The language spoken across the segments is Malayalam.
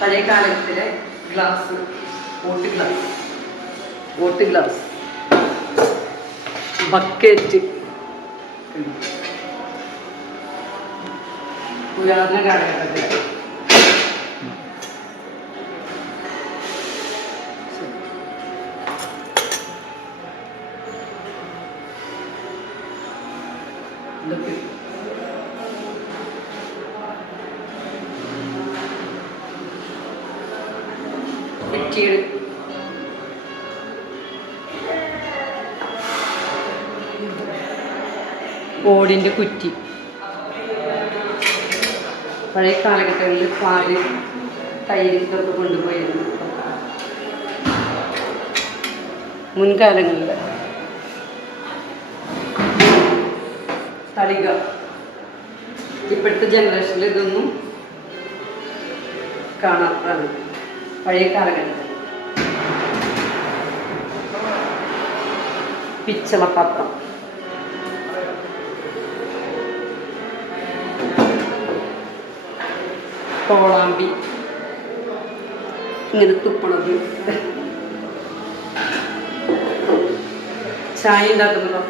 പഴയ കാലത്തിലെ ഗ്ലാസ് ഓട്ട് ഗ്ലാസ് ഓട്ട് ഗ്ലാസ് ബക്കറ്റ് പുരാതന കാലഘട്ടത്തിൽ ഓടിന്റെ കുറ്റി. പഴയ കാലഘട്ടങ്ങളിൽ പാൽ തൈര് ഇതൊക്കെ കൊണ്ടുപോയിരുന്നു. മുൻകാലങ്ങളിൽ. തളിക ഇപ്പോഴത്തെ ജനറേഷനിൽ ഇതൊന്നും കാണാത്തതാണ്. പഴയ കാലഘട്ടത്തിൽ പിച്ചളപ്പാത്രം കോളാമ്പി. ഇങ്ങനെ തുപ്പണത്. ചായ ഉണ്ടാക്കുന്നതോ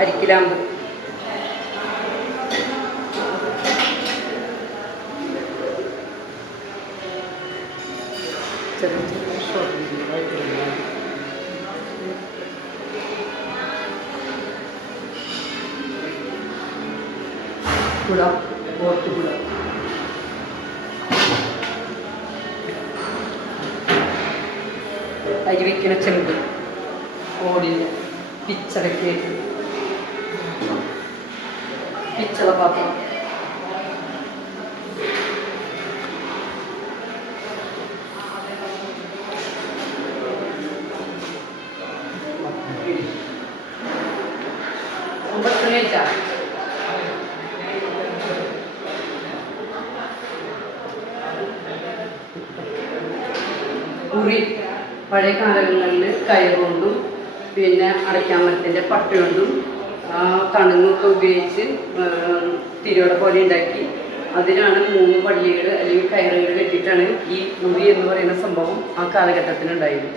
അരിക്കിലാമ്പ്. കുടം ബോട്ട് കുടം അരി വയ്ക്കണ ചെമ്പ്. ഓടില്ല. പിച്ചടക്ക് പിച്ചള പാത്രം കുറി പഴയ കാലങ്ങളിൽ കയറുകൊണ്ടും പിന്നെ അടയ്ക്കാൻ മരത്തിന്റെ പട്ട കൊണ്ടും ആ കണങ്ങൊക്കെ ഉപയോഗിച്ച് തിരോട പോലെ ഉണ്ടാക്കി. അതിനാണ് മൂന്ന് പള്ളികൾ അല്ലെങ്കിൽ കയറുകൾ കെട്ടിയിട്ടാണ് ഈ മുറി എന്ന് പറയുന്ന സംഭവം ആ കാലഘട്ടത്തിലുണ്ടായത്.